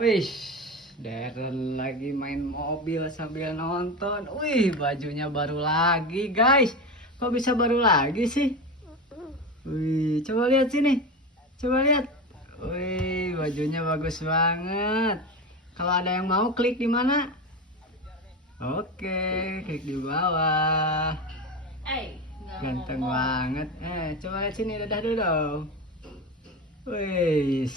Wih, Darren lagi main mobil sambil nonton. Wih, bajunya baru lagi, guys. Kok bisa baru lagi sih? Wih, coba lihat sini. Coba lihat. Wih, bajunya bagus banget. Kalau ada yang mau, klik di mana? Oke, klik di bawah. Ganteng banget. Coba lihat sini, dadah dulu dong. Wih,